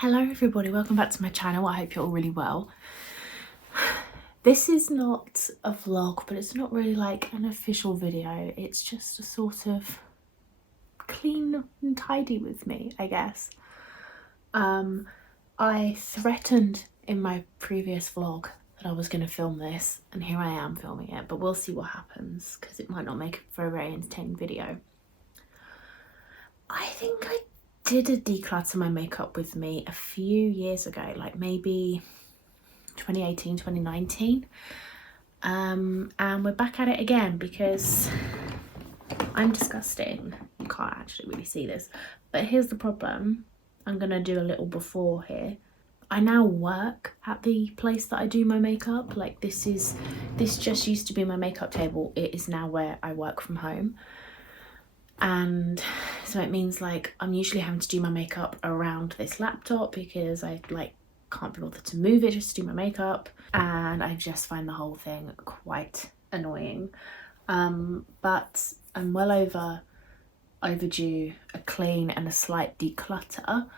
Hello everybody, welcome back to my channel. I hope you're all really well. This is not a vlog, but it's not really like an official video. It's just a sort of clean and tidy with me, I guess. I threatened in my previous vlog that I was going to film this, and here I am filming it, but we'll see what happens because it might not make for a very entertaining video. I think I did a declutter my makeup with me a few years ago, like maybe 2018, 2019. And we're back at it again because I'm disgusting. You can't actually really see this, but here's the problem. I'm gonna do a little before here. I now work at the place that I do my makeup. Like this just used to be my makeup table. It is now where I work from home. And so it means like I'm usually having to do my makeup around this laptop because I like can't be bothered to move it just to do my makeup, and I just find the whole thing quite annoying. But I'm well overdue a clean and a slight declutter.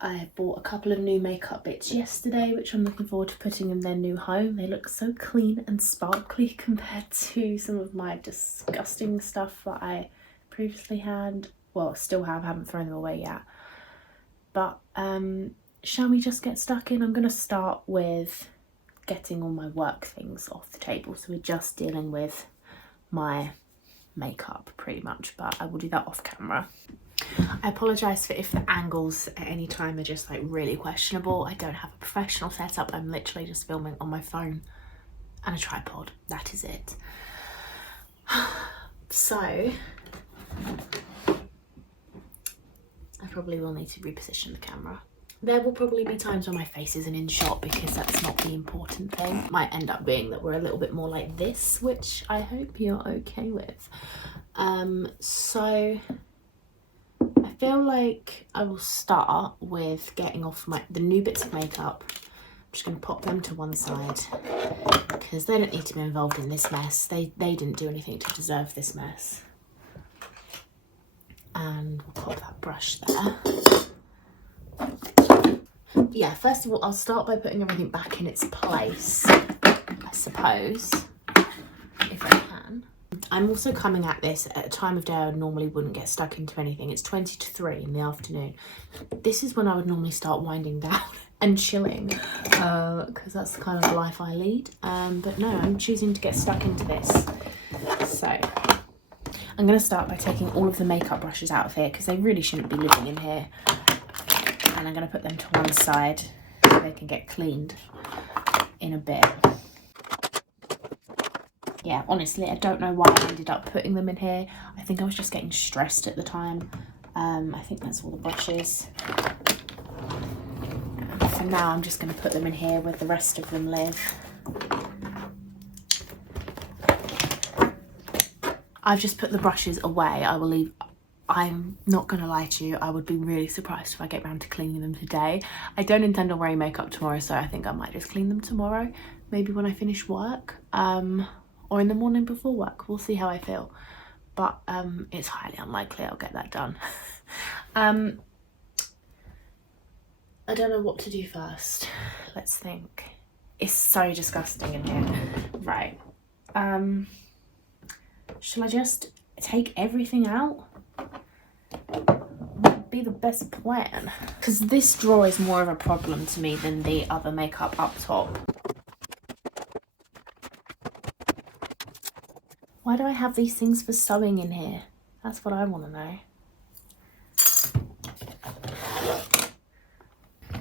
I bought a couple of new makeup bits yesterday, which I'm looking forward to putting in their new home. They look so clean and sparkly compared to some of my disgusting stuff that I previously had, well still haven't thrown them away yet. But shall we just get stuck in? I'm going to start with getting all my work things off the table, so we're just dealing with my makeup pretty much, but I will do that off camera. I apologise for if the angles at any time are just like really questionable. I don't have a professional setup. I'm literally just filming on my phone and a tripod. That is it. So I probably will need to reposition the camera. There will probably be times when my face isn't in shot because that's not the important thing. It might end up being that we're a little bit more like this, which I hope you're okay with. So I feel like I will start with getting off the new bits of makeup. I'm just going to pop them to one side because they don't need to be involved in this mess. They didn't do anything to deserve this mess. And we'll pop that brush there. Yeah, first of all, I'll start by putting everything back in its place, I suppose, if I can. I'm also coming at this at a time of day I normally wouldn't get stuck into anything. It's 20 to 3 in the afternoon. This is when I would normally start winding down and chilling, because that's the kind of life I lead. But no, I'm choosing to get stuck into this. So I'm going to start by taking all of the makeup brushes out of here because they really shouldn't be living in here. And I'm going to put them to one side so they can get cleaned in a bit. Yeah, honestly, I don't know why I ended up putting them in here. I think I was just getting stressed at the time. I think that's all the brushes. And for now, I'm just going to put them in here where the rest of them live. I've just put the brushes away. I will leave. I'm not going to lie to you, I would be really surprised if I get around to cleaning them today. I don't intend on wearing makeup tomorrow, so I think I might just clean them tomorrow. Maybe when I finish work, or in the morning before work. We'll see how I feel. But it's highly unlikely I'll get that done. I don't know what to do first. Let's think. It's so disgusting in here. Right. Shall I just take everything out? Would be the best plan, because this drawer is more of a problem to me than the other makeup up top. Why do I have these things for sewing in here? That's what I want to know.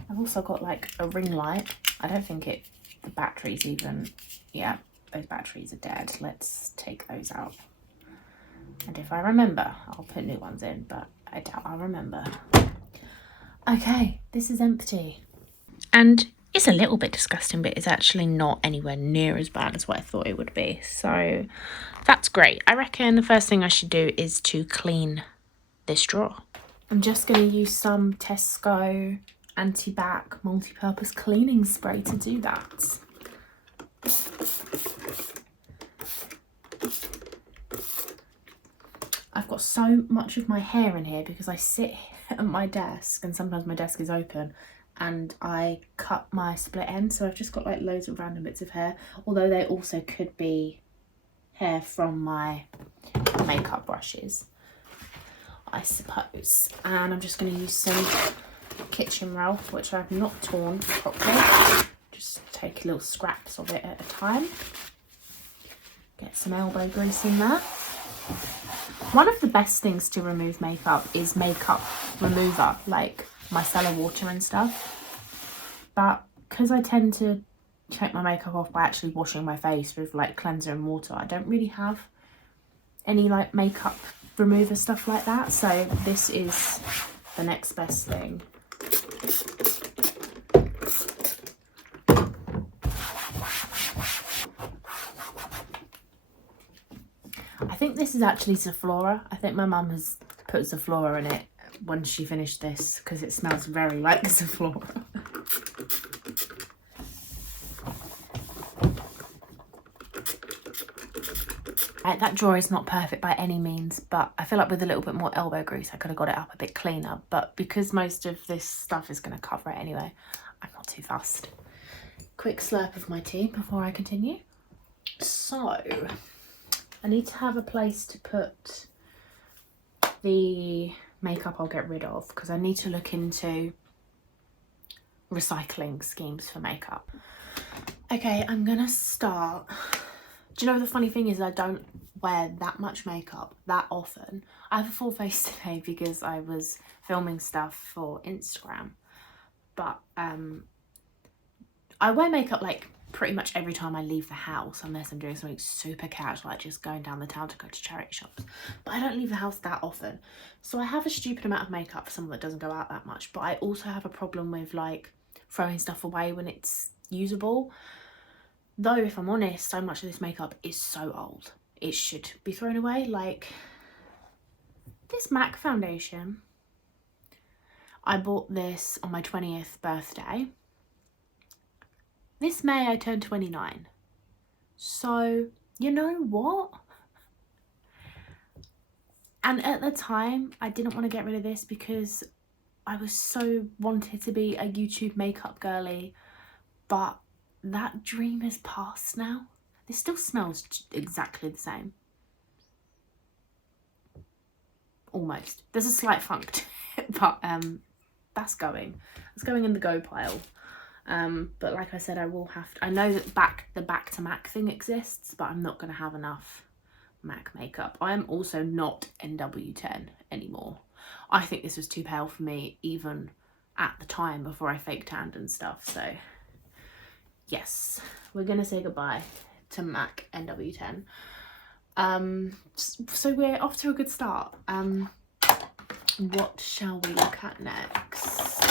I've also got like a ring light. I don't think the batteries even, yeah, those batteries are dead. Let's take those out. And if I remember, I'll put new ones in, but I doubt I'll remember. Okay, this is empty. And it's a little bit disgusting, but it's actually not anywhere near as bad as what I thought it would be. So that's great. I reckon the first thing I should do is to clean this drawer. I'm just going to use some Tesco anti-bac multi-purpose cleaning spray to do that. I've got so much of my hair in here because I sit at my desk, and sometimes my desk is open, and I cut my split end, so I've just got like loads of random bits of hair, although they also could be hair from my makeup brushes, I suppose. And I'm just going to use some kitchen roll, which I've not torn properly. Just take little scraps of it at a time. Get some elbow grease in there. One of the best things to remove makeup is makeup remover, like micellar water and stuff. But because I tend to take my makeup off by actually washing my face with like cleanser and water, I don't really have any like makeup remover stuff like that. So this is the next best thing. I think this is actually Zaflora. I think my mum has put Zaflora in it when she finished this because it smells very like Zaflora. Right, that drawer is not perfect by any means, but I feel like with a little bit more elbow grease I could have got it up a bit cleaner, but because most of this stuff is going to cover it anyway, I'm not too fussed. Quick slurp of my tea before I continue. So I need to have a place to put the makeup I'll get rid of, because I need to look into recycling schemes for makeup. Okay, I'm gonna start. Do you know the funny thing is I don't wear that much makeup that often. I have a full face today because I was filming stuff for Instagram, but I wear makeup like pretty much every time I leave the house, unless I'm doing something super casual, like just going down the town to go to charity shops. But I don't leave the house that often, so I have a stupid amount of makeup for someone that doesn't go out that much. But I also have a problem with like throwing stuff away when it's usable, though if I'm honest, so much of this makeup is so old it should be thrown away. Like this MAC foundation, I bought this on my 20th birthday. This May I turned 29. So, you know what? And at the time, I didn't want to get rid of this because I was so wanted to be a YouTube makeup girly. But that dream is past now. This still smells exactly the same. Almost. There's a slight funk to it, but that's going. It's going in the go pile. But like I said, I will have to, I know that the back to MAC thing exists, but I'm not going to have enough MAC makeup. I am also not NW10 anymore. I think this was too pale for me even at the time before I fake tanned and stuff. So yes, we're going to say goodbye to MAC NW10. So we're off to a good start. What shall we look at next?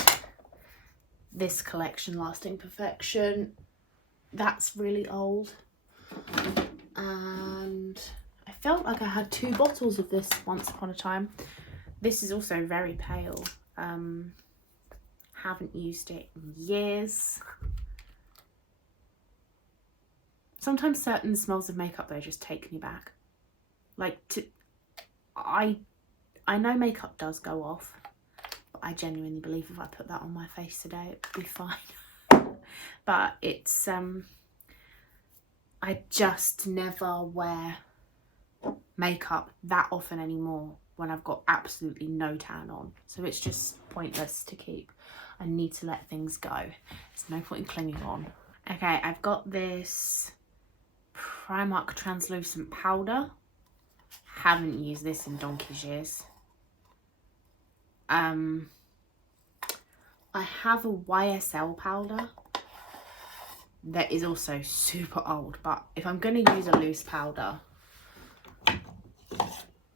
This collection, Lasting Perfection. That's really old. And I felt like I had 2 bottles of this once upon a time. This is also very pale. Haven't used it in years. Sometimes certain smells of makeup though just take me back. Like, I know makeup does go off, but I genuinely believe if I put that on my face today it would be fine. But it's I just never wear makeup that often anymore when I've got absolutely no tan on, so it's just pointless to keep. I need to let things go. There's no point in clinging on. Okay, I've got this Primark translucent powder. Haven't used this in donkey's years. I have a YSL powder that is also super old, but if I'm going to use a loose powder,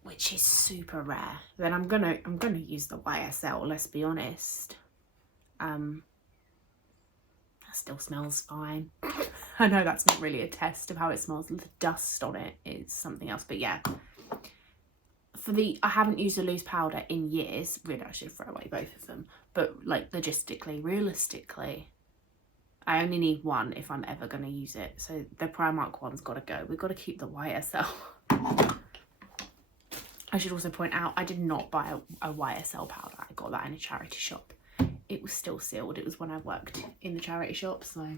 which is super rare, then I'm gonna use the YSL, let's be honest. That still smells fine. I know that's not really a test of how it smells. The dust on it is something else, but yeah. I haven't used a loose powder in years. Really, I should throw away both of them. But like realistically, I only need one if I'm ever going to use it. So the Primark one's got to go. We've got to keep the YSL. I should also point out, I did not buy a YSL powder. I got that in a charity shop. It was still sealed. It was when I worked in the charity shop, so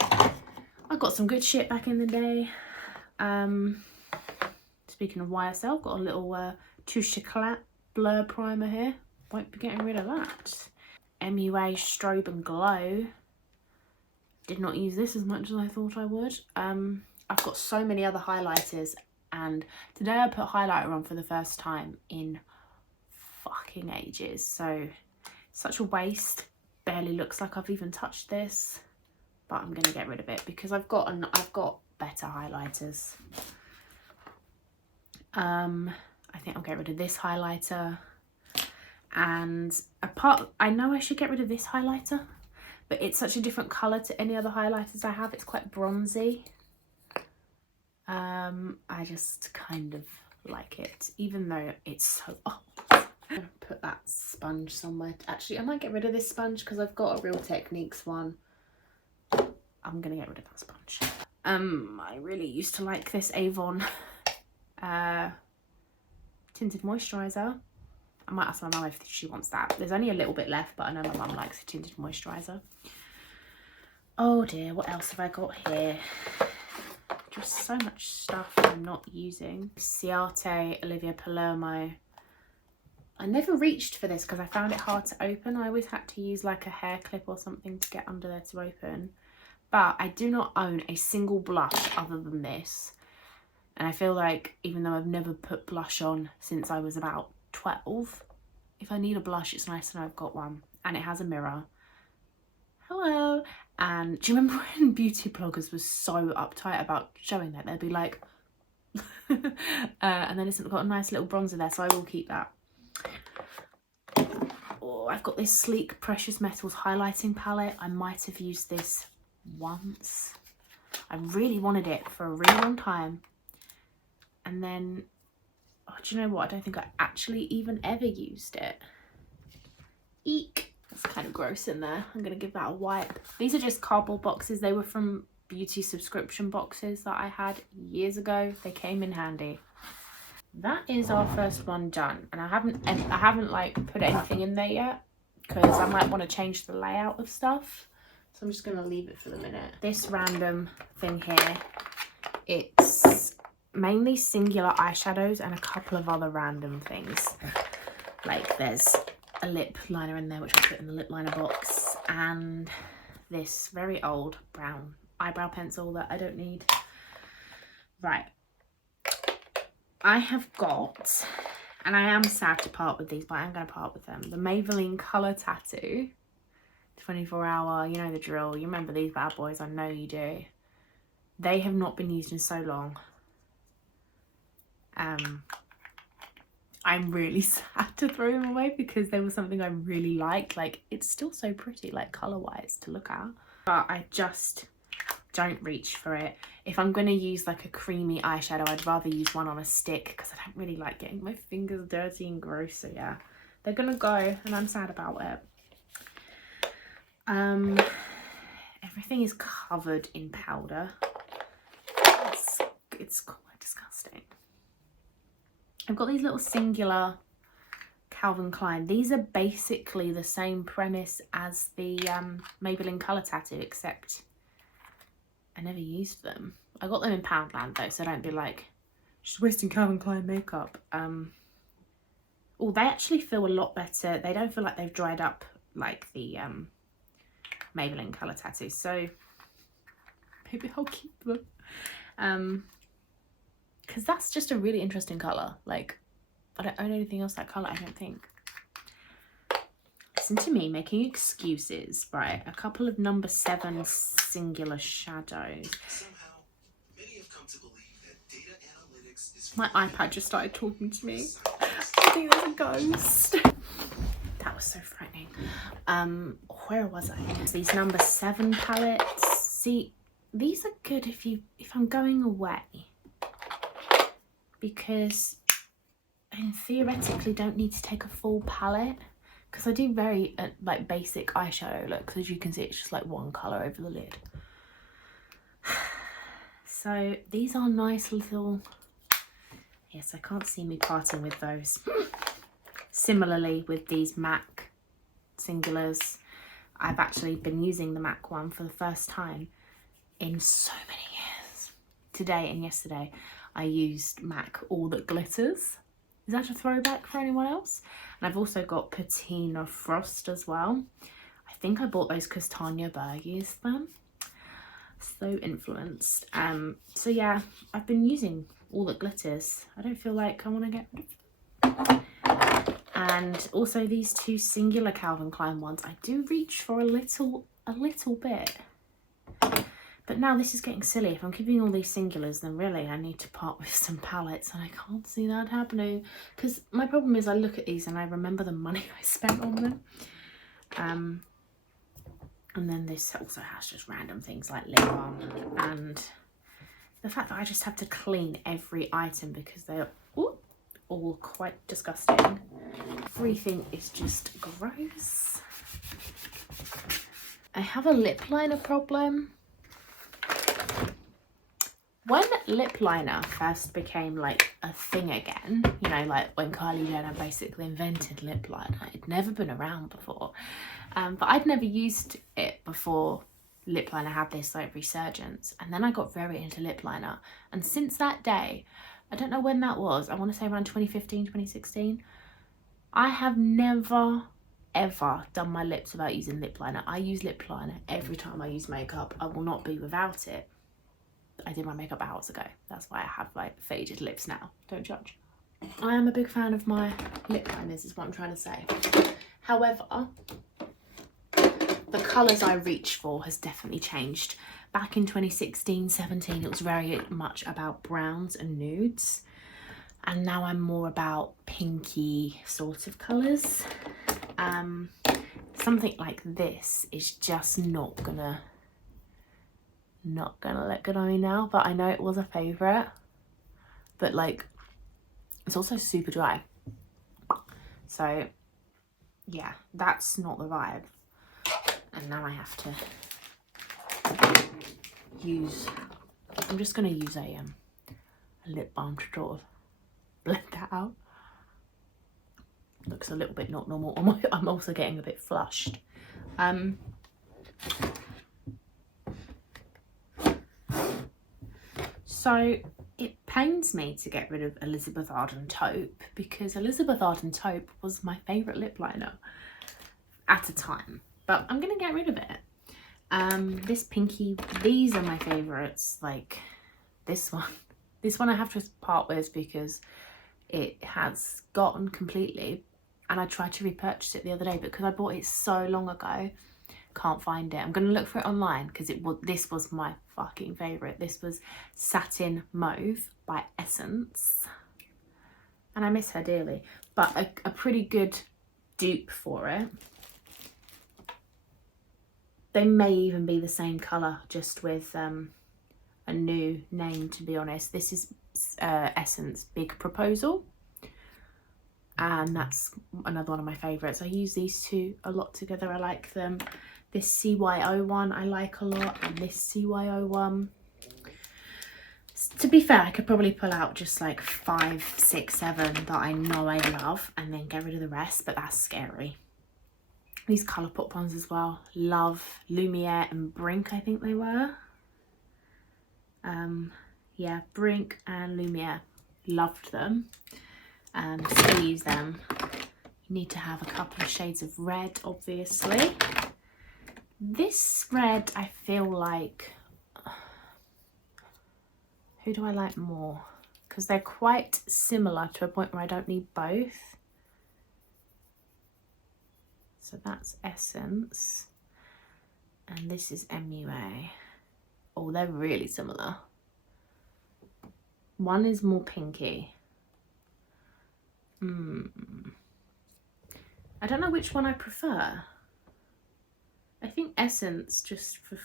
I got some good shit back in the day. Speaking of YSL, got a little Touche Éclat Blur Primer here. Won't be getting rid of that. MUA Strobe and Glow. Did not use this as much as I thought I would. I've got so many other highlighters, and today I put highlighter on for the first time in fucking ages. So such a waste. Barely looks like I've even touched this, but I'm gonna get rid of it because I've got better highlighters. I think I'll get rid of this highlighter, and I know I should get rid of this highlighter, but it's such a different colour to any other highlighters I have. It's quite bronzy. I just kind of like it, even though it's so old. I'm gonna put that sponge somewhere. Actually, I might get rid of this sponge because I've got a Real Techniques one. I'm gonna get rid of that sponge. I really used to like this Avon tinted moisturiser. I might ask my mum if she wants that. There's only a little bit left, but I know my mum likes a tinted moisturiser. Oh dear, what else have I got here? Just so much stuff I'm not using. Ciate Olivia Palermo. I never reached for this because I found it hard to open. I always had to use like a hair clip or something to get under there to open. But I do not own a single blush other than this. And I feel like even though I've never put blush on since I was about 12, if I need a blush, it's nice to know I've got one. And it has a mirror. Hello. And do you remember when beauty bloggers were so uptight about showing that? They'd be like, and then it's got a nice little bronzer there, so I will keep that. Oh, I've got this sleek Precious Metals highlighting palette. I might have used this once. I really wanted it for a really long time. And then, oh, do you know what? I don't think I actually even ever used it. Eek. That's kind of gross in there. I'm going to give that a wipe. These are just cardboard boxes. They were from beauty subscription boxes that I had years ago. They came in handy. That is our first one done. And I haven't like put anything in there yet because I might want to change the layout of stuff. So I'm just going to leave it for the minute. This random thing here, it's mainly singular eyeshadows and a couple of other random things. Like there's a lip liner in there which I put in the lip liner box, and this very old brown eyebrow pencil that I don't need. Right, I have got, and I am sad to part with these, but I am going to part with them, the Maybelline Colour Tattoo 24 hour, you know the drill. You remember these bad boys, I know you do. They have not been used in so long. I'm really sad to throw them away because they were something I really liked. Like, it's still so pretty, like colour-wise, to look at. But I just don't reach for it. If I'm going to use like a creamy eyeshadow, I'd rather use one on a stick because I don't really like getting my fingers dirty and gross. So yeah, they're going to go and I'm sad about it. Everything is covered in powder. It's quite disgusting. I've got these little singular Calvin Klein. These are basically the same premise as the Maybelline Colour Tattoo, except I never used them. I got them in Poundland though, so don't be like, she's wasting Calvin Klein makeup. Oh, they actually feel a lot better. They don't feel like they've dried up like the Maybelline Colour Tattoo, so maybe I'll keep them. Because that's just a really interesting colour. Like, I don't own anything else that colour, I don't think. Listen to me making excuses. Right, a couple of number 7 singular shadows. Somehow, many have come to believe that data analytics is my iPad just started talking to me. I think there's a ghost. That was so frightening. Where was I? These number 7 palettes. See, these are good if I'm going away. Because I theoretically don't need to take a full palette because I do very like basic eyeshadow looks. As you can see, it's just like one colour over the lid. So these are nice little Yes, I can't see me parting with those. Similarly with these MAC Singulars, I've actually been using the MAC one for the first time in so many years. Today and yesterday I used MAC All That Glitters. Is that a throwback for anyone else? And I've also got Patina Frost as well. I think I bought those because Tanya Berg used them. So influenced. So yeah, I've been using All That Glitters. I don't feel like I want to get rid of them. And also these two singular Calvin Klein ones, I do reach for a little bit. But now this is getting silly. If I'm keeping all these singulars, then really I need to part with some palettes, and I can't see that happening. Because my problem is I look at these and I remember the money I spent on them. And then this also has just random things like lip balm, and the fact that I just have to clean every item because they're all quite disgusting. Everything is just gross. I have a lip liner problem. When lip liner first became like a thing again, you know, like when Kylie Jenner basically invented lip liner, it'd never been around before. But I'd never used it before lip liner had this like resurgence. And then I got very into lip liner. And since that day, I don't know when that was, I want to say around 2015, 2016, I have never ever done my lips without using lip liner. I use lip liner every time I use makeup. I will not be without it. I did my makeup hours ago. That's why I have like faded lips now. Don't judge. I am a big fan of my lip liners is what I'm trying to say. However, the colours I reach for has definitely changed. Back in 2016, 17, it was very much about browns and nudes. And now I'm more about pinky sort of colours. Something like this is just not gonna look good on me now, but I know it was a favourite. But like, it's also super dry. So yeah, that's not the vibe. And now I have to use, I'm just gonna use a lip balm to sort of blend that out. Looks a little bit not normal. I'm also getting a bit flushed. So it pains me to get rid of Elizabeth Arden Taupe because Elizabeth Arden Taupe was my favourite lip liner at a time, but I'm gonna get rid of it. This pinky, these are my favourites. Like this one I have to part with because it has gone completely, and I tried to repurchase it the other day because I bought it so long ago. Can't find it. I'm gonna look for it online because this was my fucking favourite. This was Satin Mauve by Essence, and I miss her dearly, but a pretty good dupe for it. They may even be the same colour, just with a new name, to be honest. This is Essence Big Proposal, and that's another one of my favourites. I use these two a lot together. I like them. This CYO one I like a lot, and this CYO one. To be fair, I could probably pull out just like 5, 6, 7 that I know I love and then get rid of the rest, but that's scary. These Colourpop ones as well. Love Lumiere and Brink, I think they were. Yeah, Brink and Lumiere. Loved them. Still use them. You need to have a couple of shades of red, obviously. This red, I feel like, who do I like more? Because they're quite similar to a point where I don't need both. So that's Essence, and this is MUA. Oh, they're really similar. One is more pinky. I don't know which one I prefer. I think Essence just for...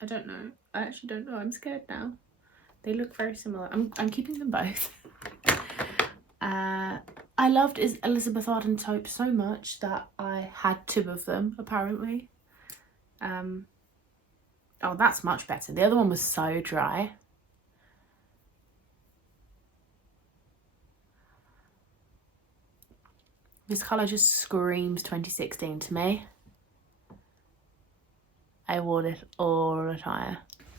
I don't know. I actually don't know. I'm scared now. They look very similar. I'm keeping them both. I loved Elizabeth Arden Taupe so much that I had 2 of them, apparently. Oh, that's much better. The other one was so dry. This colour just screams 2016 to me. I wore this all the time.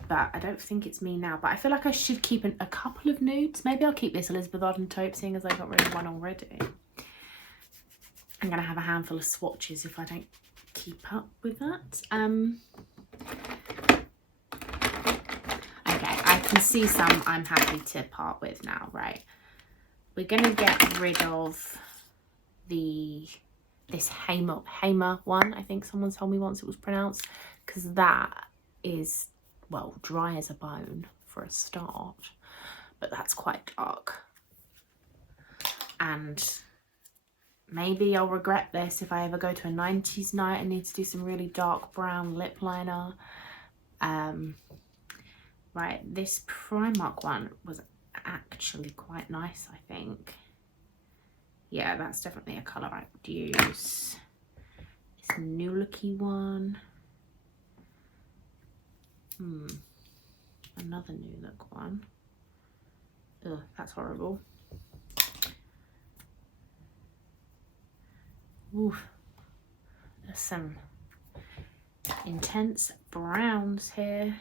But I don't think it's me now. But I feel like I should keep a couple of nudes. Maybe I'll keep this Elizabeth Arden taupe, seeing as I got rid of one already. I'm going to have a handful of swatches if I don't keep up with that. Okay, I can see some I'm happy to part with now, right? We're going to get rid of this Hamer one, I think someone told me once it was pronounced, because that is, well, dry as a bone for a start, but that's quite dark. And maybe I'll regret this if I ever go to a 90s night and need to do some really dark brown lip liner. Right, this Primark one was actually quite nice, I think. Yeah, that's definitely a colour I would use. This new looky one. Another new look one. Ugh, that's horrible. Oof. There's some intense browns here.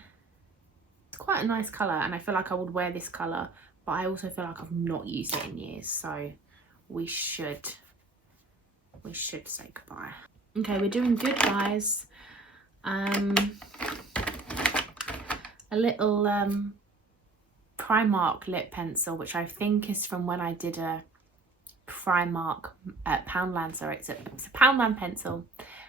It's quite a nice colour, and I feel like I would wear this colour, but I also feel like I've not used it in years, so we should say goodbye. Okay, we're doing good, guys. A little Primark lip pencil, which I think is from when I did a Primark Poundland, sorry, it's a Poundland pencil,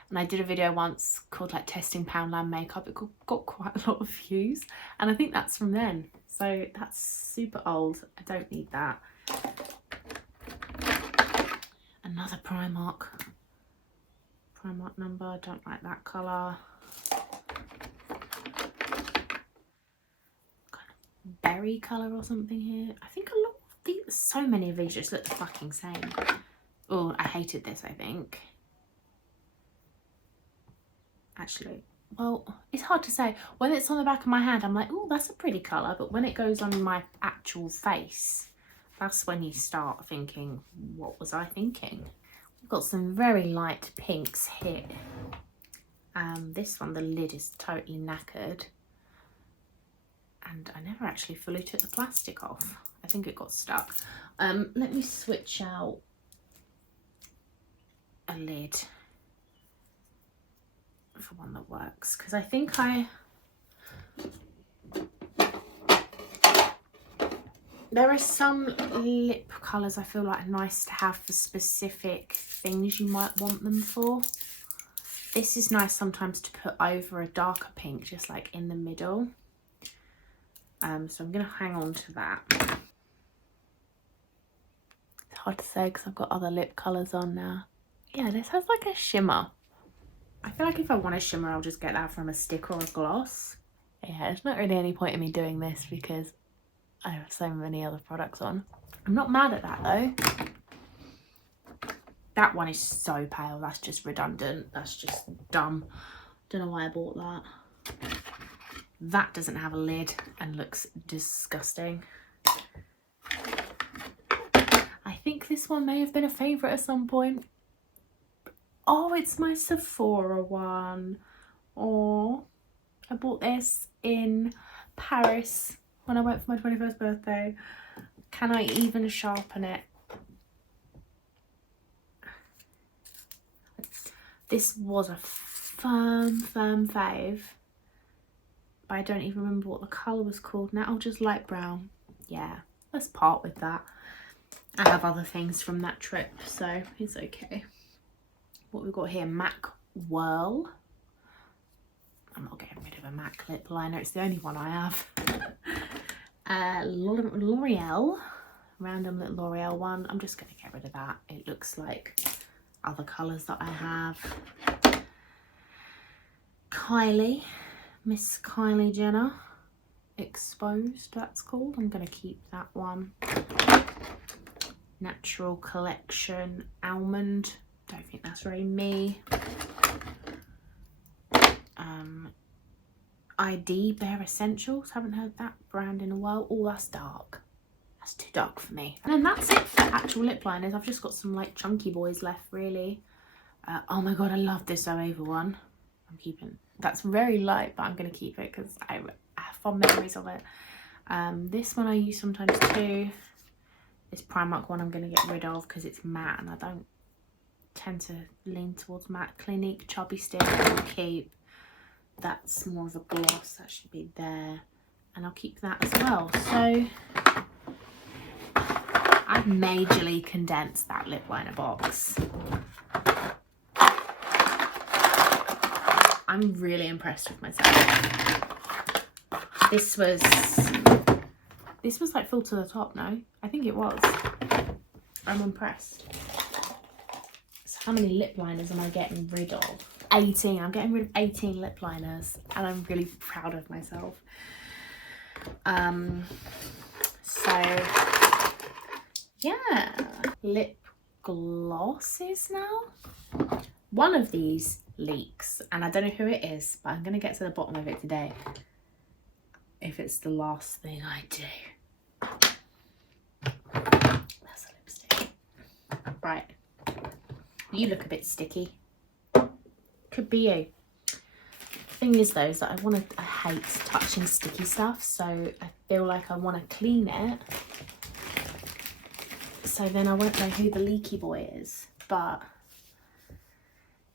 and I did a video once called like testing Poundland makeup. It got quite a lot of views, and I think that's from then, so that's super old. I don't need that. Another Primark number. I don't like that colour. Kind of berry colour or something here. I think a lot of these, so many of these just look the fucking same. Oh, I hated this, I think. Actually, well, it's hard to say. When it's on the back of my hand, I'm like, oh, that's a pretty colour. But when it goes on my actual face, that's when you start thinking, what was I thinking? We've got some very light pinks here. This one, the lid is totally knackered. And I never actually fully took the plastic off. I think it got stuck. Let me switch out a lid for one that works, because I think there are some lip colours I feel like nice to have for specific things you might want them for. This is nice sometimes to put over a darker pink, just like in the middle. So I'm going to hang on to that. It's hard to say because I've got other lip colours on now. Yeah, this has like a shimmer. I feel like if I want a shimmer, I'll just get that from a stick or a gloss. Yeah, there's not really any point in me doing this because I have so many other products on. I'm not mad at that though. That one is so pale, that's just redundant. That's just dumb. Don't know why I bought that. That doesn't have a lid and looks disgusting. I think this one may have been a favourite at some point. Oh, it's my Sephora one. Oh, I bought this in Paris when I went for my 21st birthday. Can I even sharpen it? This was a firm fave, but I don't even remember what the colour was called now. Oh, just light brown. Yeah, let's part with that. I have other things from that trip, so it's okay. What we've got here, MAC Whirl. I'm not getting rid of a MAC lip liner, it's the only one I have. L'Oreal, random little L'Oreal one. I'm just going to get rid of that. It looks like other colours that I have. Kylie, Miss Kylie Jenner, Exposed, that's called. I'm going to keep that one. Natural Collection, Almond. Don't think that's very me. ID Bare Essentials. Haven't heard that brand in a while. Oh, that's dark. That's too dark for me. And then that's it for actual lip liners. I've just got some like chunky boys left really. Oh my god, I love this Zoeva one. I'm keeping, that's very light, but I'm going to keep it because I have fond memories of it. This one I use sometimes too. This Primark one I'm going to get rid of because it's matte and I don't tend to lean towards matte. Clinique Chubby Stick I'll keep. That's more of a gloss, that should be there. And I'll keep that as well. So I've majorly condensed that lip liner box. I'm really impressed with myself. This was like full to the top, no? I think it was. I'm impressed. So how many lip liners am I getting rid of? 18. I'm getting rid of 18 lip liners and I'm really proud of myself. So yeah, lip glosses now. One of these leaks and I don't know who it is, but I'm gonna get to the bottom of it today if it's the last thing I do. That's a lipstick. Right, you look a bit sticky. Could be you. Thing is though, is that I hate touching sticky stuff, so I feel like I want to clean it, so then I won't know who the leaky boy is. But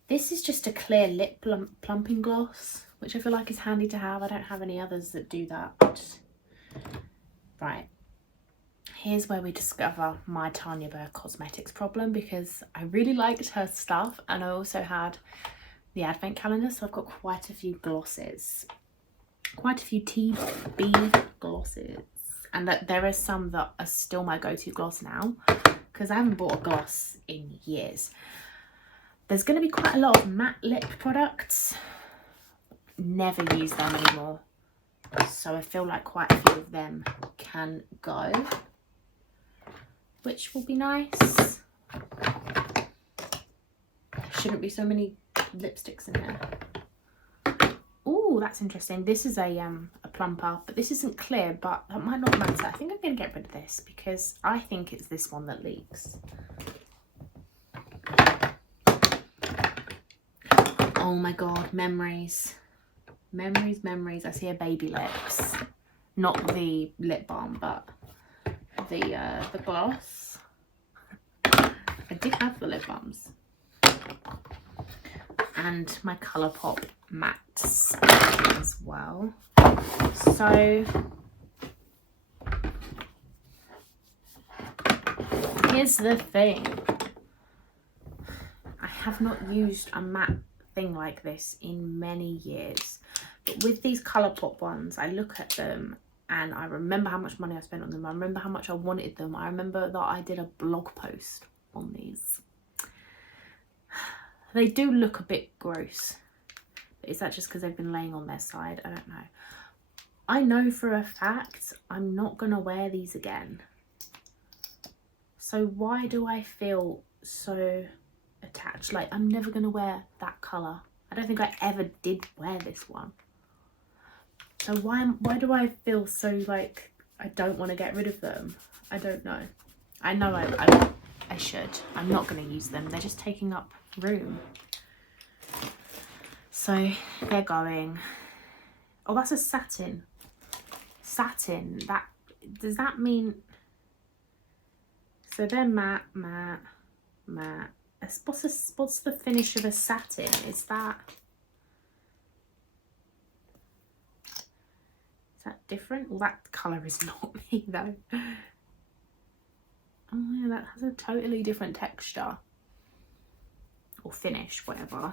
this is just a clear lip plumping gloss, which I feel like is handy to have. I don't have any others that do that. Right, here's where we discover my Tanya Burr Cosmetics problem, because I really liked her stuff and I also had the advent calendar, so I've got quite a few glosses, quite a few TB glosses, and that there is some that are still my go-to gloss now because I haven't bought a gloss in years. There's going to be quite a lot of matte lip products. Never use them anymore, so I feel like quite a few of them can go, which will be nice. Shouldn't be so many lipsticks in there. Oh, that's interesting. This is a plumper, but this isn't clear, but that might not matter. I think I'm going to get rid of this because I think it's this one that leaks. Oh my god, memories. Memories, memories. I see a baby lips. Not the lip balm, but the gloss. I did have the lip balms. And my Colourpop mattes as well. So here's the thing. I have not used a matte thing like this in many years. But with these Colourpop ones, I look at them and I remember how much money I spent on them. I remember how much I wanted them. I remember that I did a blog post on these. They do look a bit gross. But is that just because they've been laying on their side? I don't know. I know for a fact I'm not going to wear these again. So why do I feel so attached? Like I'm never going to wear that colour. I don't think I ever did wear this one. So why do I feel so like I don't want to get rid of them? I don't know. I know I should. I'm not going to use them. They're just taking up room. So they're going. Oh, that's a satin. Satin. That, does that mean, so they're matte, matte, matte. What's the finish of a satin? Is that different? Well, that colour is not me though. Oh yeah, that has a totally different texture. Or finish, whatever.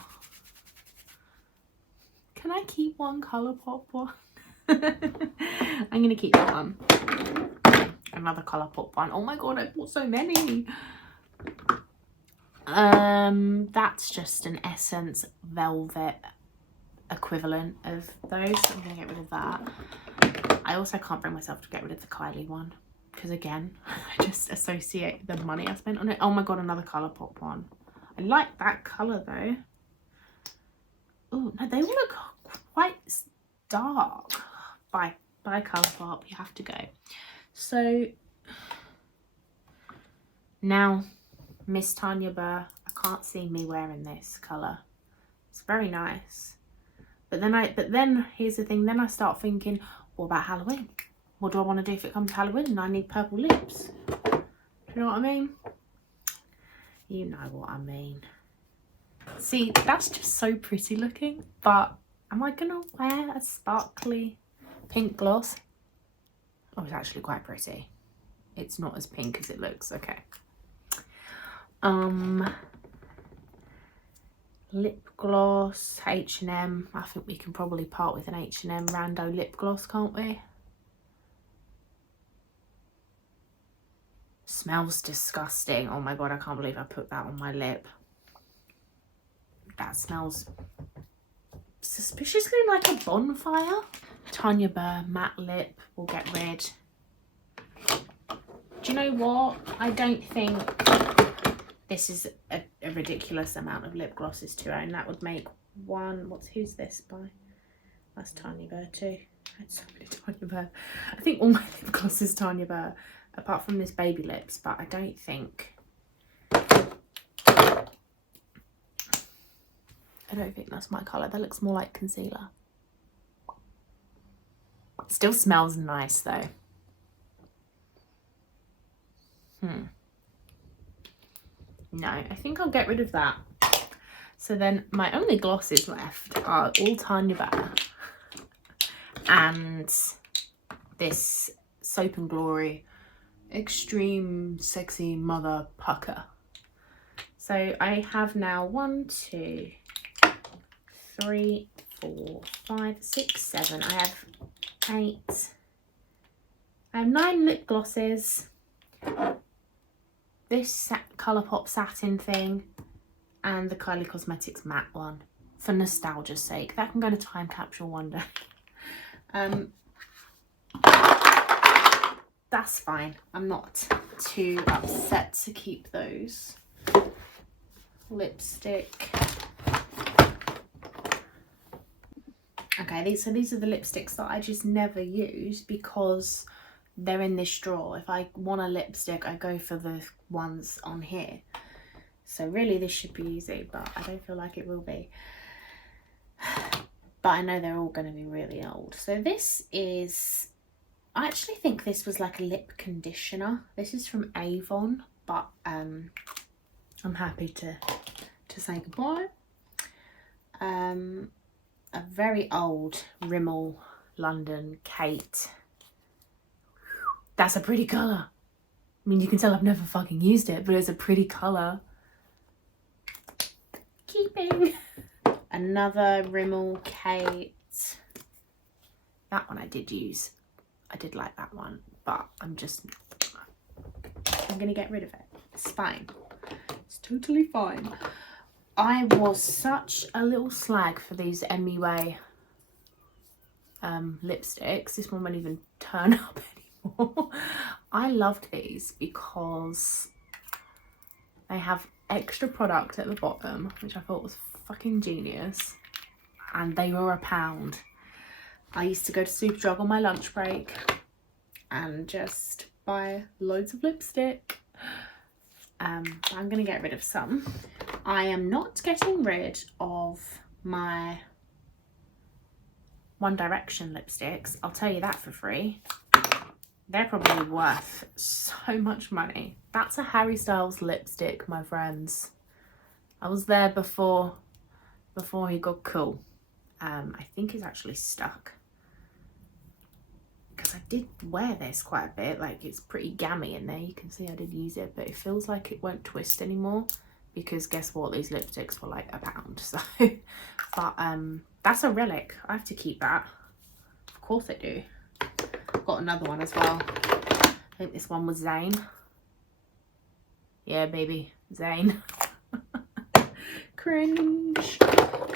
Can I keep one Colourpop one? I'm going to keep that one. Another Colourpop one. Oh my god, I bought so many. That's just an Essence Velvet equivalent of those. So I'm going to get rid of that. I also can't bring myself to get rid of the Kylie one. Because again, I just associate the money I spent on it. Oh my god, another Colourpop one. I like that colour though. Oh no, they all look quite dark. By Colourpop, you have to go. So Now, Miss Tanya Burr, I can't see me wearing this colour. It's very nice. But then here's the thing, then I start thinking, what about Halloween? What do I want to do if it comes to Halloween and I need purple lips? Do you know what I mean? You know what I mean. See, that's just so pretty looking, but am I gonna wear a sparkly pink gloss? Oh, it's actually quite pretty. It's not as pink as it looks. Okay. Lip gloss, H&M. I think we can probably part with an H&M rando lip gloss, can't we? Smells disgusting. Oh my god, I can't believe I put that on my lip. That smells suspiciously like a bonfire. Tanya Burr matte lip will get rid. Do you know what? I don't think this is a ridiculous amount of lip glosses to own. That would make one. Who's this by? That's Tanya Burr too. I had so many Tanya Burr. I think all my lip gloss is Tanya Burr, apart from this baby lips, but I don't think that's my colour. That looks more like concealer. It still smells nice though. No, I think I'll get rid of that. So then my only glosses left are all Tanya Burr and this Soap and Glory Extreme Sexy Mother Pucker. So I have now 1, 2, 3, 4, 5, 6, 7. I have 8. I have 9 lip glosses. This Colourpop satin thing and the Kylie Cosmetics matte one for nostalgia's sake. That can go to time capsule one day. That's fine. I'm not too upset to keep those. Lipstick. Okay, these are the lipsticks that I just never use because they're in this drawer. If I want a lipstick, I go for the ones on here. So really this should be easy, but I don't feel like it will be. But I know they're all going to be really old. So this is, I actually think this was like a lip conditioner. This is from Avon, but I'm happy to say goodbye. A very old Rimmel London Kate. That's a pretty colour. I mean, you can tell I've never fucking used it, but it's a pretty colour. Keeping. Another Rimmel Kate. That one I did use. I did like that one, but I'm going to get rid of it. It's fine. It's totally fine. I was such a little slag for these MUA lipsticks. This one won't even turn up anymore. I loved these because they have extra product at the bottom, which I thought was fucking genius, and they were £1. I used to go to Superdrug on my lunch break and just buy loads of lipstick. I'm going to get rid of some. I am not getting rid of my One Direction lipsticks. I'll tell you that for free. They're probably worth so much money. That's a Harry Styles lipstick, my friends. I was there before he got cool. I think it's actually stuck. Because I did wear this quite a bit. Like, it's pretty gammy in there. You can see I did use it, but it feels like it won't twist anymore. Because guess what? These lipsticks were like £1. So, but that's a relic. I have to keep that. Of course I do. I've got another one as well. I think this one was Zayn. Yeah, baby, Zayn. Cringe.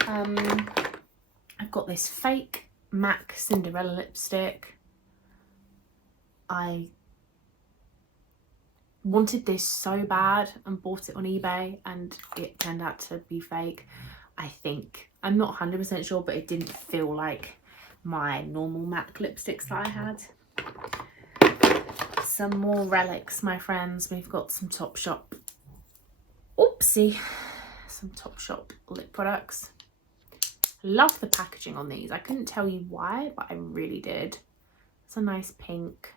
I've got this fake MAC Cinderella lipstick. I wanted this so bad and bought it on eBay, and it turned out to be fake. I think, I'm not 100% sure, but it didn't feel like my normal MAC lipsticks that I had. some more relics, my friends. We've got some Topshop, oopsie, some Topshop lip products. Love the packaging on these. I couldn't tell you why, but I really did. It's a nice pink,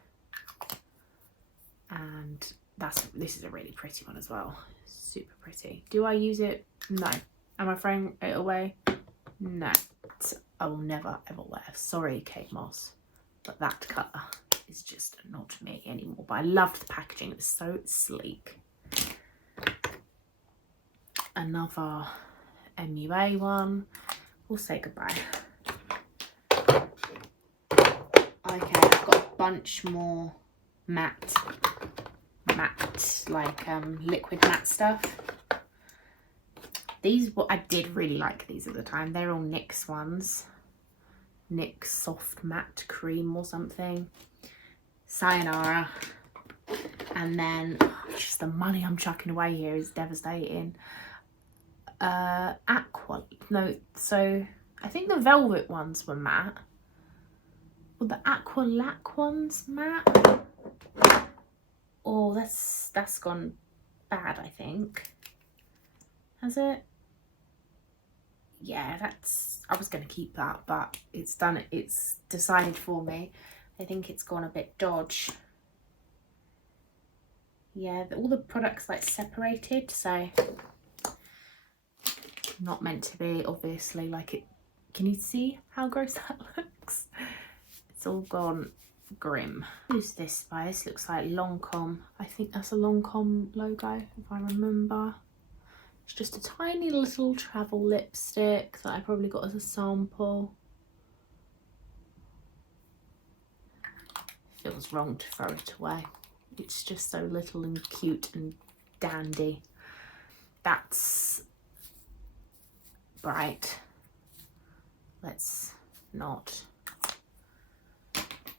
and this is a really pretty one as well. Super pretty. Do I use it? No. Am I throwing it away? No. I will never ever wear. Sorry, Kate Moss, but that colour is just not me anymore. But I loved the packaging. It was so sleek. Another MUA one. We'll say goodbye. Okay, I've got a bunch more matte, like liquid matte stuff. These, I did really like these at the time. They're all NYX ones. NYX Soft Matte Cream or something. Sayonara. And then, just the money I'm chucking away here is devastating. Aqua, no, so I think the velvet ones were matte. Were the Aqua Lac ones matte? Oh, that's gone bad, I think. Has it? Yeah, I was going to keep that, but it's decided for me. I think it's gone a bit dodge. Yeah, all the products like separated, so not meant to be, obviously. Like, it, can you see how gross that looks? It's all gone grim. Who's this by? This looks like Lancome. I think that's a Lancome logo, if I remember. It's just a tiny little travel lipstick that I probably got as a sample. Feels wrong to throw it away. It's just so little and cute and dandy. That's bright. Let's not.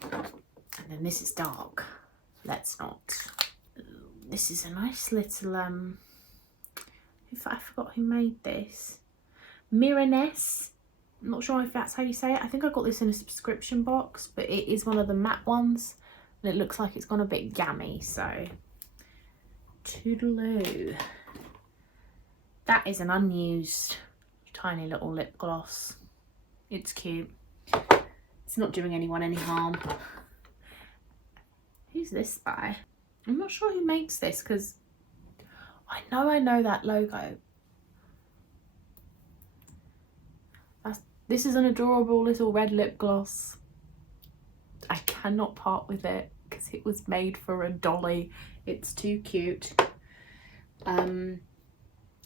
And then this is dark. Let's not. This is a nice little I forgot who made this. Miraness. I'm not sure if that's how you say it. I think I got this in a subscription box, but it is one of the matte ones, and it looks like it's gone a bit gammy, so toodaloo. That is an unused tiny little lip gloss. It's cute. It's not doing anyone any harm. Who's this by? I'm not sure who makes this, because I know that logo. This is an adorable little red lip gloss. I cannot part with it because it was made for a dolly. It's too cute. Oh,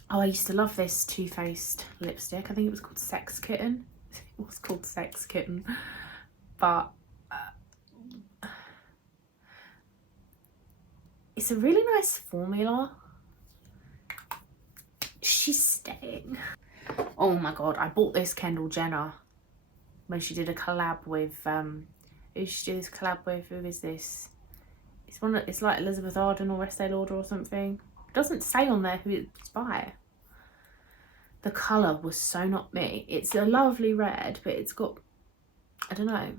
I used to love this Too Faced lipstick. I think it was called Sex Kitten. It was called Sex Kitten. But it's a really nice formula. She's staying. Oh my god, I bought this Kendall Jenner when she did a collab with who she did this collab with. Who is this? It's like Elizabeth Arden or Estee Lauder or something. It doesn't say on there who it's by. The colour was so not me. It's a lovely red, but it's got, I don't know,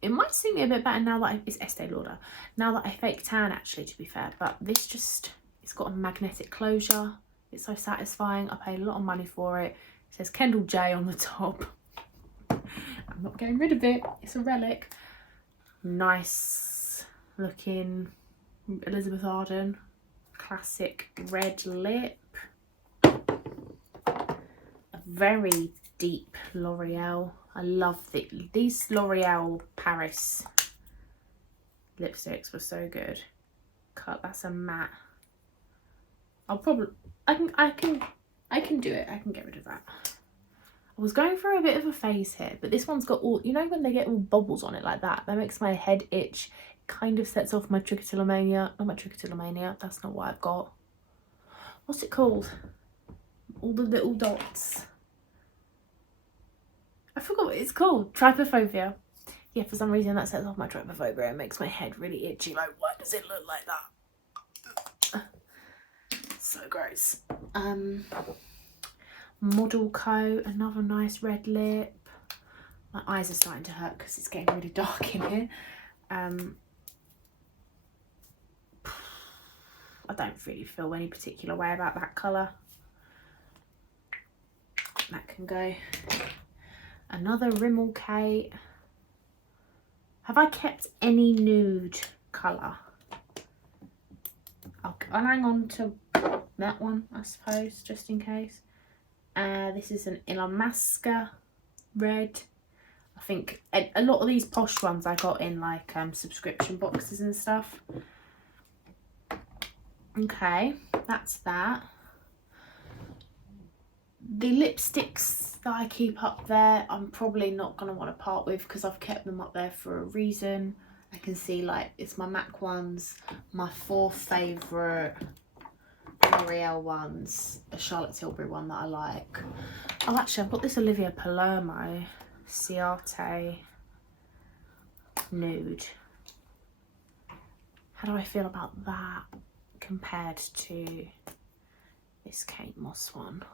it might suit me a bit better now that it's Estee Lauder, now that I fake tan, actually, to be fair. But this just, it's got a magnetic closure. It's so satisfying. I paid a lot of money for it. It says Kendall J on the top. I'm not getting rid of it. It's a relic. Nice looking Elizabeth Arden. Classic red lip. A very deep L'Oreal. I love these L'Oreal Paris lipsticks were so good. That's a matte. I'll probably, I can do it. I can get rid of that. I was going for a bit of a phase here, but this one's got all, you know when they get all bubbles on it like that? That makes my head itch. It kind of sets off my trichotillomania. Not my trichotillomania, that's not what I've got. What's it called? All the little dots. I forgot what it's called. Trypophobia. Yeah, for some reason that sets off my trypophobia. It makes my head really itchy. Like, why does it look like that? So gross. Model Co, another nice red lip. My eyes are starting to hurt because it's getting really dark in here. I don't really feel any particular way about that colour. That can go. Another Rimmel Kate. Have I kept any nude colour? I'll hang on to that one, I suppose, just in case. This is an Ilamasca red. I think a lot of these posh ones I got in like subscription boxes and stuff. Okay, that's that. The lipsticks that I keep up there, I'm probably not going to want to part with because I've kept them up there for a reason. I can see like it's my MAC ones, my 4 favourite L'Oreal ones, a Charlotte Tilbury one that I like. Oh, actually, I've got this Olivia Palermo Ciate nude. How do I feel about that compared to this Kate Moss one?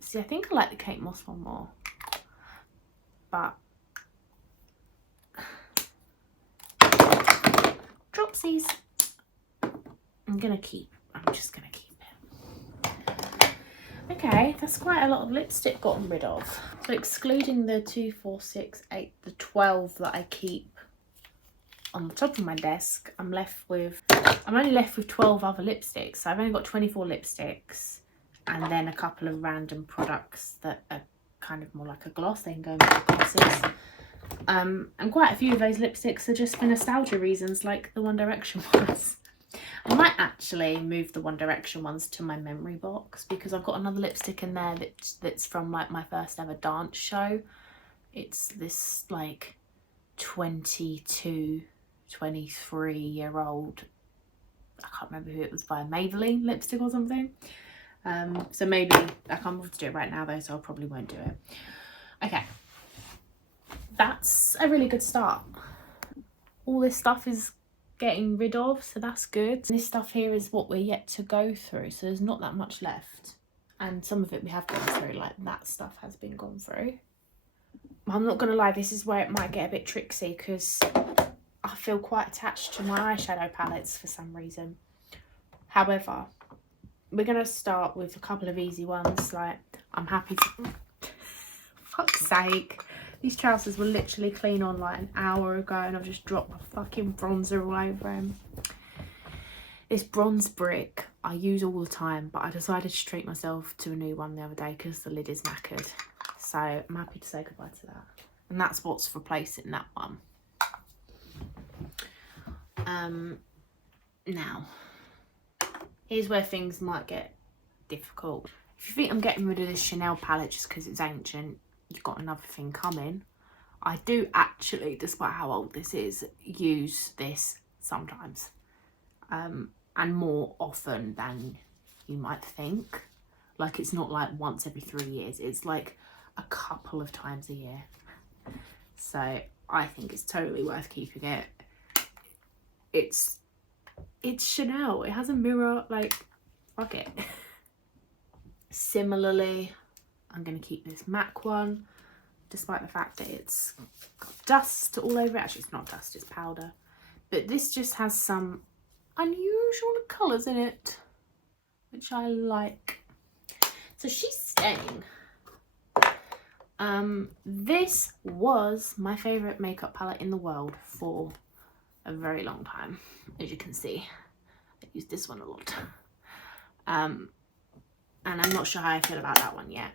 See, I think I like the Kate Moss one more, but dropsies. I'm just gonna keep it. Okay, that's quite a lot of lipstick gotten rid of. So excluding the 2, 4, 6, 8, the 12 that I keep on the top of my desk, I'm only left with 12 other lipsticks. So I've only got 24 lipsticks and then a couple of random products that are kind of more like a gloss. They can go into glosses. And quite a few of those lipsticks are just for nostalgia reasons, like the One Direction ones. I might actually move the One Direction ones to my memory box because I've got another lipstick in there that's from like my first ever dance show. It's this like 22, 23-year-old, I can't remember who it was by, Maybelline lipstick or something. So maybe I can't bother to do it right now though, so I probably won't do it. Okay, that's a really good start. All this stuff is getting rid of, so that's good. This stuff here is what we're yet to go through, so there's not that much left, and some of it we have gone through, like that stuff has been gone through. I'm not gonna lie, this is where it might get a bit tricksy because I feel quite attached to my eyeshadow palettes for some reason. However, we're gonna start with a couple of easy ones. Like, I'm happy to fuck's sake, these trousers were literally clean on like an hour ago and I've just dropped my fucking bronzer all over them. This bronze brick I use all the time, but I decided to treat myself to a new one the other day because the lid is knackered. So I'm happy to say goodbye to that. And that's what's replacing that one. Now, here's where things might get difficult. If you think I'm getting rid of this Chanel palette just because it's ancient, you've got another thing coming. I do actually, despite how old this is, use this sometimes. And more often than you might think. Like, it's not like once every 3 years. It's like a couple of times a year. So I think it's totally worth keeping it. It's Chanel. It has a mirror, like, fuck it. Similarly, I'm going to keep this MAC one, despite the fact that it's got dust all over it. Actually, it's not dust, it's powder. But this just has some unusual colours in it, which I like. So she's staying. This was my favourite makeup palette in the world for a very long time. As you can see, I use this one a lot. And I'm not sure how I feel about that one yet.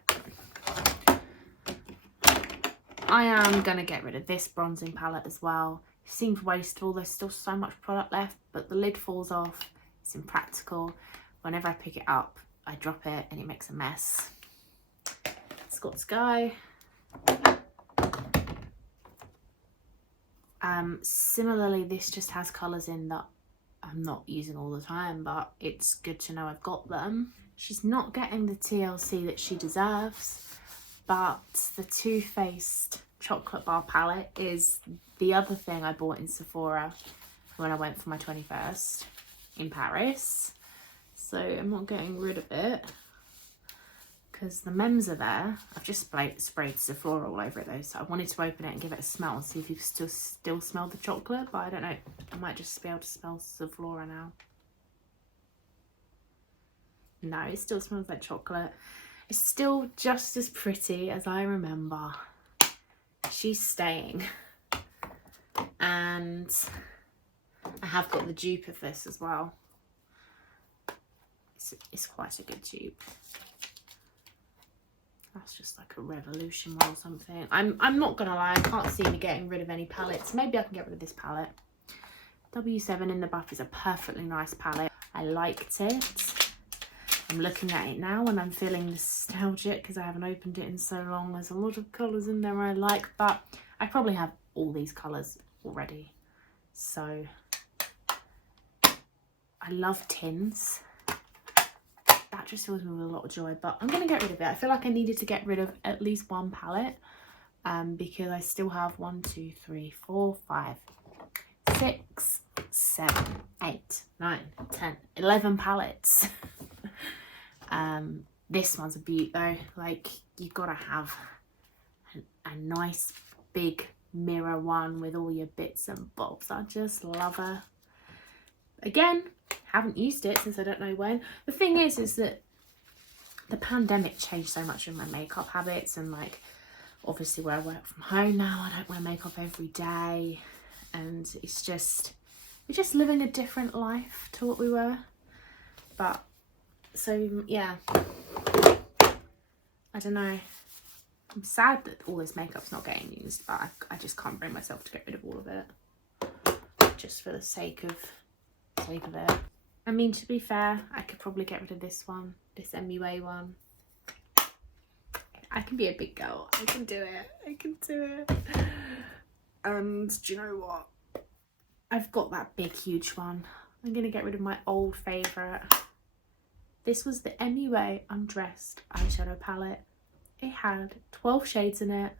I am going to get rid of this bronzing palette as well. It seems wasteful. There's still so much product left, but the lid falls off. It's impractical. Whenever I pick it up, I drop it and it makes a mess. Scott Sky. Similarly, this just has colours in that I'm not using all the time, but it's good to know I've got them. She's not getting the TLC that she deserves, but the Too Faced chocolate bar palette is the other thing I bought in Sephora when I went for my 21st in Paris. So I'm not getting rid of it because the mems are there. I've just sprayed Sephora all over it though, so I wanted to open it and give it a smell and see if you can still smell the chocolate, but I don't know. I might just be able to smell Sephora now. No, it still smells like chocolate. It's still just as pretty as I remember. She's staying. And I have got the dupe of this as well. It's quite a good dupe. That's just like a Revolution one or something. I'm not gonna lie, I can't see me getting rid of any palettes. Maybe I can get rid of this palette. W7 in the Buff is a perfectly nice palette. I liked it. I'm looking at it now and I'm feeling nostalgic because I haven't opened it in so long. There's a lot of colours in there I like, but I probably have all these colours already. So I love tins. That just fills me with a lot of joy, but I'm going to get rid of it. I feel like I needed to get rid of at least one palette because I still have 1, 2, 3, 4, 5, 6, 7, 8, 9, 10, 11 palettes. This one's a beaut though. Like, you've got to have a nice big mirror one with all your bits and bobs. I just love her. Again, haven't used it since I don't know when. The thing is that the pandemic changed so much in my makeup habits, and like obviously where I work from home now, I don't wear makeup every day, and it's just, we're just living a different life to what we were. But so yeah, I don't know. I'm sad that all this makeup's not getting used, but I just can't bring myself to get rid of all of it, just for the sake of it. I mean, to be fair, I could probably get rid of this one, this MUA one. I can be a big girl. I can do it. I can do it. And do you know what? I've got that big, huge one. I'm going to get rid of my old favourite. This was the MUA Undressed eyeshadow palette. It had 12 shades in it,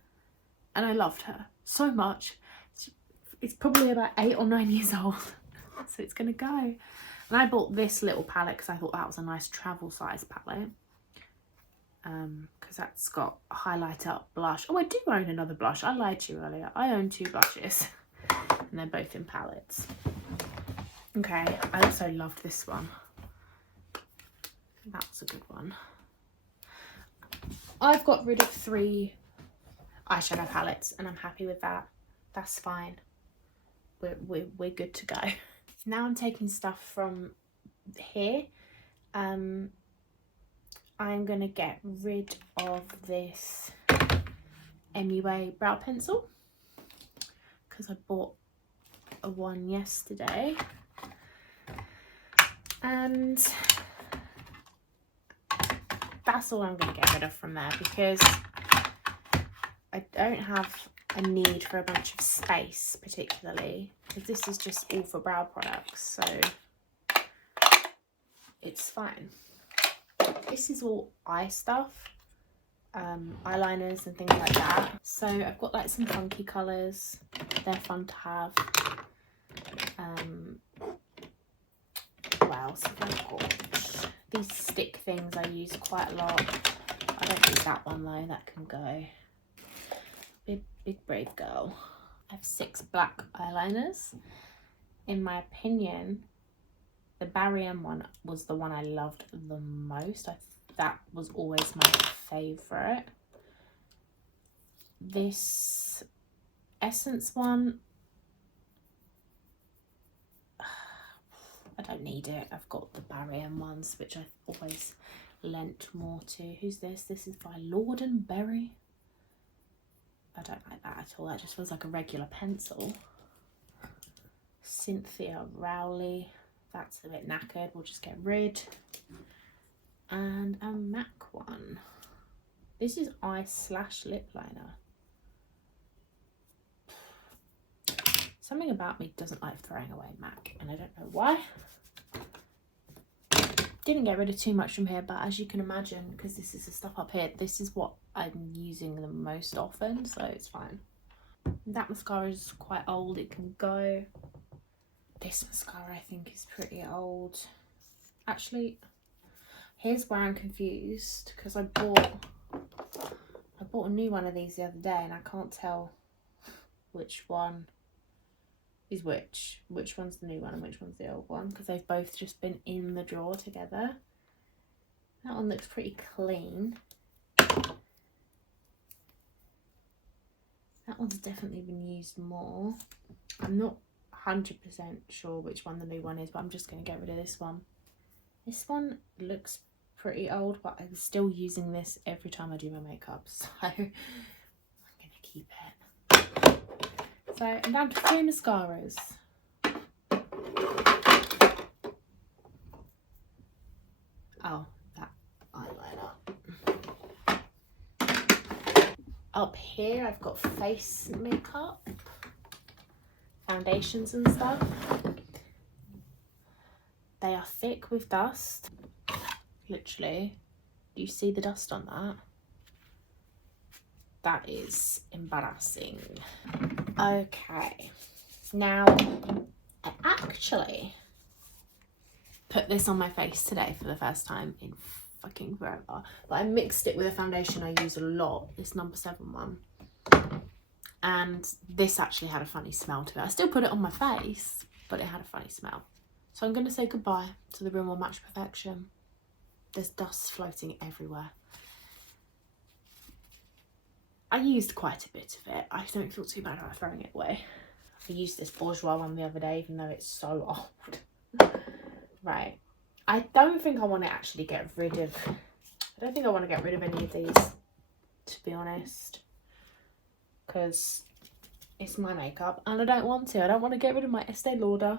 and I loved her so much. It's probably about 8 or 9 years old, so it's going to go. And I bought this little palette because I thought that was a nice travel size palette. Because that's got a highlighter, blush. Oh, I do own another blush. I lied to you earlier. I own 2 blushes. And they're both in palettes. Okay, I also loved this one. That was a good one. I've got rid of 3 eyeshadow palettes and I'm happy with that. That's fine. We're good to go. Now I'm taking stuff from here. I'm gonna get rid of this MUA brow pencil because I bought a one yesterday, and that's all I'm gonna get rid of from there because I don't have a need for a bunch of space particularly, because this is just all for brow products, so it's fine. This is all eye stuff, eyeliners and things like that. So I've got like some funky colours, they're fun to have. What else have I got? These stick things I use quite a lot. I don't need that one though, that can go. Big brave girl. I have 6 black eyeliners. In my opinion, the Barry M one was the one I loved the most. That was always my favourite. This Essence one, I don't need it. I've got the Barry M ones, which I've always lent more to. Who's this? This is by Lord and Berry. I don't like that at all. That just feels like a regular pencil. Cynthia Rowley. That's a bit knackered. We'll just get rid. And a MAC one. This is eye/lip liner. Something about me doesn't like throwing away MAC, and I don't know why. Didn't get rid of too much from here, but as you can imagine, because this is the stuff up here, this is what I'm using the most often, so it's fine. That mascara is quite old, it can go. This mascara I think is pretty old. Actually, Here's where I'm confused, because I bought a new one of these the other day and I can't tell which one is which one's the new one and which one's the old one, because they've both just been in the drawer together. That one looks pretty clean. That one's definitely been used more. I'm not 100% sure which one the new one is, but I'm just going to get rid of this one. This one looks pretty old, but I'm still using this every time I do my makeup, so I'm going to keep it. So I'm down to 3 mascaras. Oh, that eyeliner. Up here I've got face makeup, foundations and stuff. They are thick with dust. Literally, do you see the dust on that? That is embarrassing. Okay, now I actually put this on my face today for the first time in fucking forever, but I mixed it with a foundation I use a lot, this number 7 one, and this actually had a funny smell to it. I still put it on my face, but it had a funny smell. So I'm going to say goodbye to the Rimmel Match Perfection. There's dust floating everywhere. I used quite a bit of it. I don't feel too bad about throwing it away. I used this bourgeois one the other day, even though it's so old. Right. I don't think I want to actually get rid of... I don't think I want to get rid of any of these, to be honest. Because it's my makeup and I don't want to. I don't want to get rid of my Estee Lauder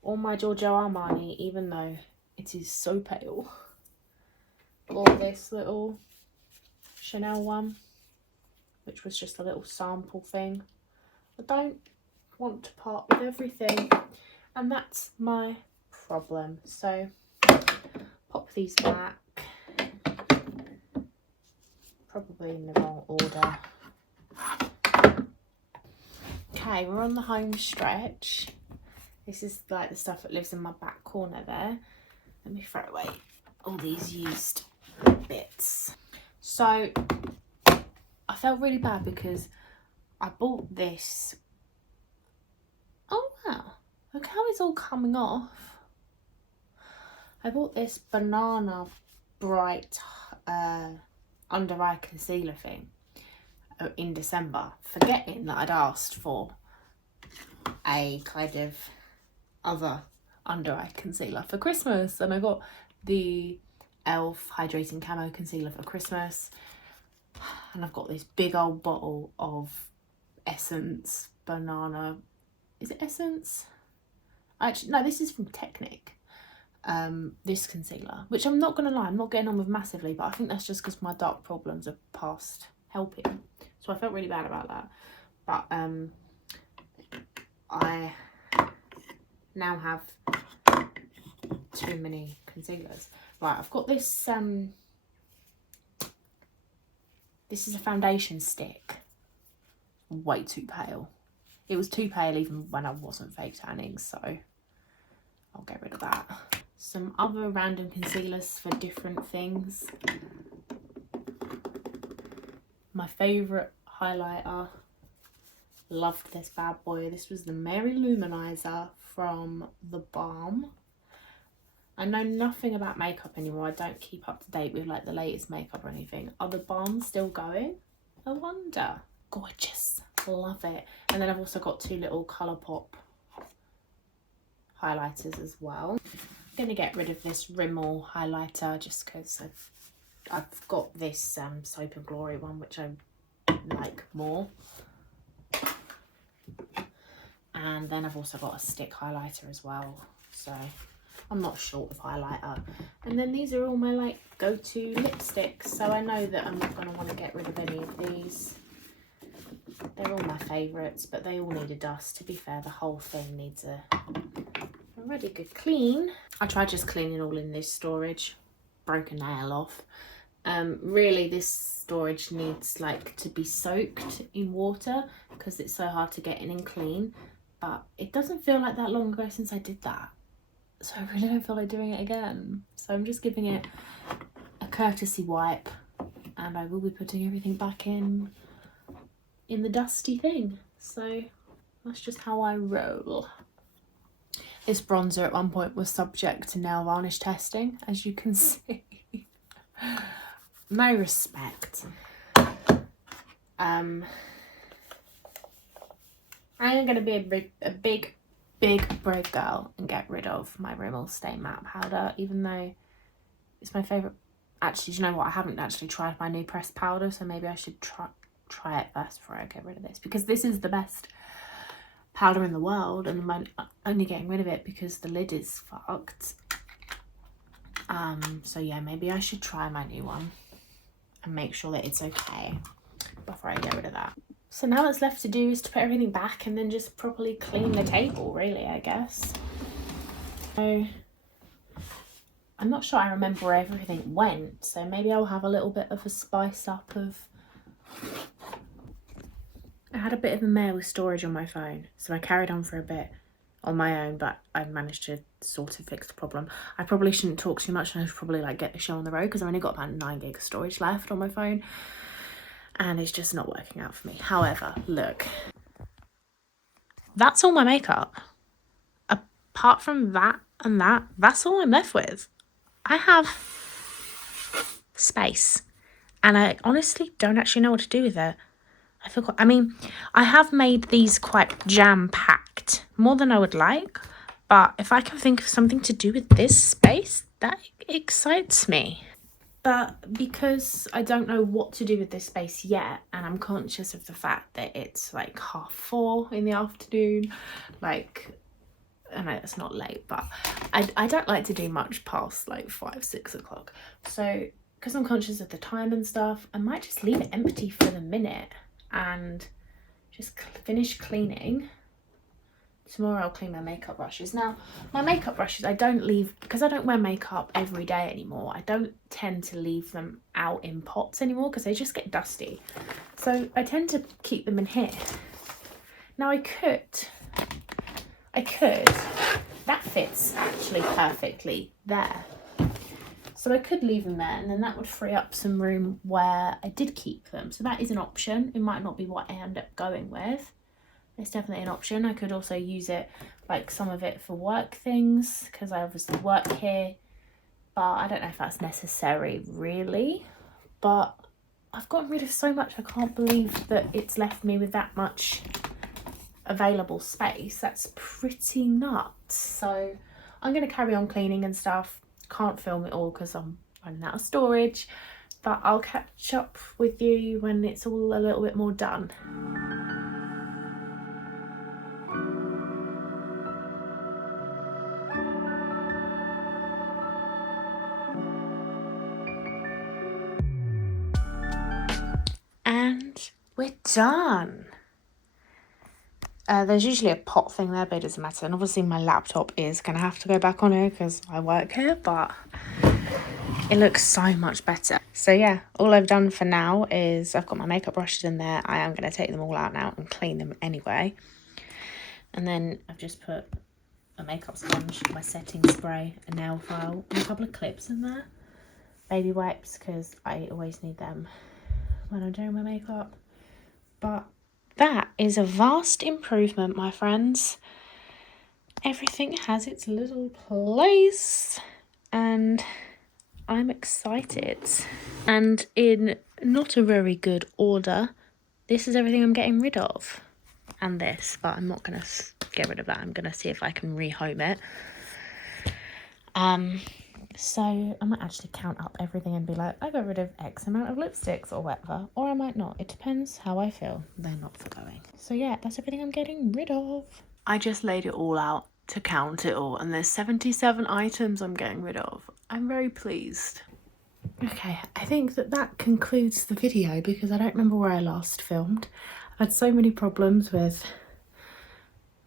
or my Giorgio Armani, even though it is so pale. Or this little Chanel one, which was just a little sample thing. I don't want to part with everything, and that's my problem. So pop these back, probably in the wrong order. Okay, we're on the home stretch. This is like the stuff that lives in my back corner there. Let me throw away all these used bits. So I felt really bad because I bought this. Oh wow, look how it's all coming off. I bought this Banana Bright under eye concealer thing in December, forgetting that I'd asked for a kind of other under eye concealer for Christmas, and I got the e.l.f. Hydrating Camo Concealer for Christmas, and I've got this big old bottle of Essence Banana, is it Essence? Actually no, this is from Technic, this concealer, which I'm not gonna lie, I'm not getting on with massively, but I think that's just because my dark problems are past helping, so I felt really bad about that. But I now have too many concealers. Right, I've got this this is a foundation stick, way too pale. It was too pale even when I wasn't fake tanning, so I'll get rid of that. Some other random concealers for different things. My favourite highlighter, loved this bad boy. This was the Mary Luminizer from The Balm. I know nothing about makeup anymore. I don't keep up to date with like the latest makeup or anything. Are The Balms still going? I wonder. Gorgeous. Love it. And then I've also got 2 little Colourpop highlighters as well. I'm going to get rid of this Rimmel highlighter just because I've got this Soap and Glory one, which I like more. And then I've also got a stick highlighter as well, so I'm not short of highlighter. And then these are all my like go-to lipsticks, so I know that I'm not going to want to get rid of any of these. They're all my favourites, but they all need a dust. To be fair, the whole thing needs a really good clean. I tried just cleaning all in this storage, broke a nail off. Really this storage needs like to be soaked in water because it's so hard to get in and clean, but it doesn't feel like that long ago since I did that, so I really don't feel like doing it again. So I'm just giving it a courtesy wipe, and I will be putting everything back in the dusty thing. So that's just how I roll. This bronzer at one point was subject to nail varnish testing, as you can see. No respect. I am going to be a big brave girl and get rid of my Rimmel Stay Matte Powder, even though it's my favourite. Actually, do you know what? I haven't actually tried my new pressed powder, so maybe I should try it first before I get rid of this, because this is the best powder in the world, and I'm only getting rid of it because the lid is fucked. So yeah, maybe I should try my new one and make sure that it's okay before I get rid of that. So now what's left to do is to put everything back and then just properly clean the table, really, I guess. So I'm not sure I remember where everything went, so maybe I'll have a little bit of a spice up of... I had a bit of a mare with storage on my phone, so I carried on for a bit on my own, but I managed to sort of fix the problem. I probably shouldn't talk too much, and I should probably like get the show on the road, because I've only got about 9 gig of storage left on my phone, and it's just not working out for me. However, look, that's all my makeup. Apart from that and that's all I'm left with. I have space, and I honestly don't actually know what to do with it. I forgot. I mean, I have made these quite jam-packed, more than I would like, but if I can think of something to do with this space, that excites me. But because I don't know what to do with this space yet, and I'm conscious of the fact that it's like 4:30 in the afternoon, like, I know it's not late, but I don't like to do much past like 5-6 o'clock. So because I'm conscious of the time and stuff, I might just leave it empty for the minute and just finish cleaning. Tomorrow I'll clean my makeup brushes. Now, my makeup brushes, I don't leave, because I don't wear makeup every day anymore, I don't tend to leave them out in pots anymore because they just get dusty. So I tend to keep them in here. Now I could, that fits actually perfectly there. So I could leave them there, and then that would free up some room where I did keep them. So that is an option. It might not be what I end up going with. It's definitely an option. I could also use it, like some of it for work things, because I obviously work here. But I don't know if that's necessary, really. But I've gotten rid of so much. I can't believe that it's left me with that much available space. That's pretty nuts. So I'm going to carry on cleaning and stuff. Can't film it all because I'm running out of storage, but I'll catch up with you when it's all a little bit more done. And we're done. There's usually a pot thing there, but it doesn't matter. And obviously my laptop is going to have to go back on here because I work here, but it looks so much better. So yeah, all I've done for now is I've got my makeup brushes in there. I am going to take them all out now and clean them anyway. And then I've just put a makeup sponge, my setting spray, a nail file, and a couple of clips in there. Baby wipes, because I always need them when I'm doing my makeup. But that is a vast improvement, my friends. Everything has its little place, and I'm excited. And in not a very good order, this is everything I'm getting rid of. And this, but I'm not going to get rid of that. I'm going to see if I can rehome it. So I might actually count up everything and be like, I got rid of X amount of lipsticks or whatever, or I might not. It depends how I feel. They're not forgoing. So yeah, that's everything I'm getting rid of. I just laid it all out to count it all, and there's 77 items I'm getting rid of. I'm very pleased. Okay, I think that concludes the video because I don't remember where I last filmed. I've had so many problems with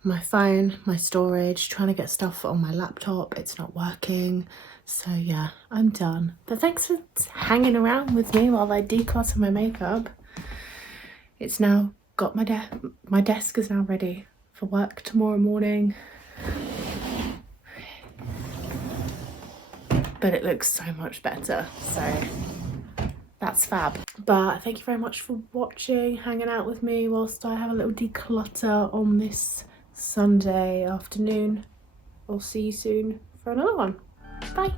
my phone, my storage, trying to get stuff on my laptop. It's not working. So yeah, I'm done. But thanks for hanging around with me while I declutter my makeup. It's now got my desk is now ready for work tomorrow morning. but it looks so much better, so that's fab. But thank you very much for watching, hanging out with me whilst I have a little declutter on this Sunday afternoon. I'll see you soon for another one. Bye.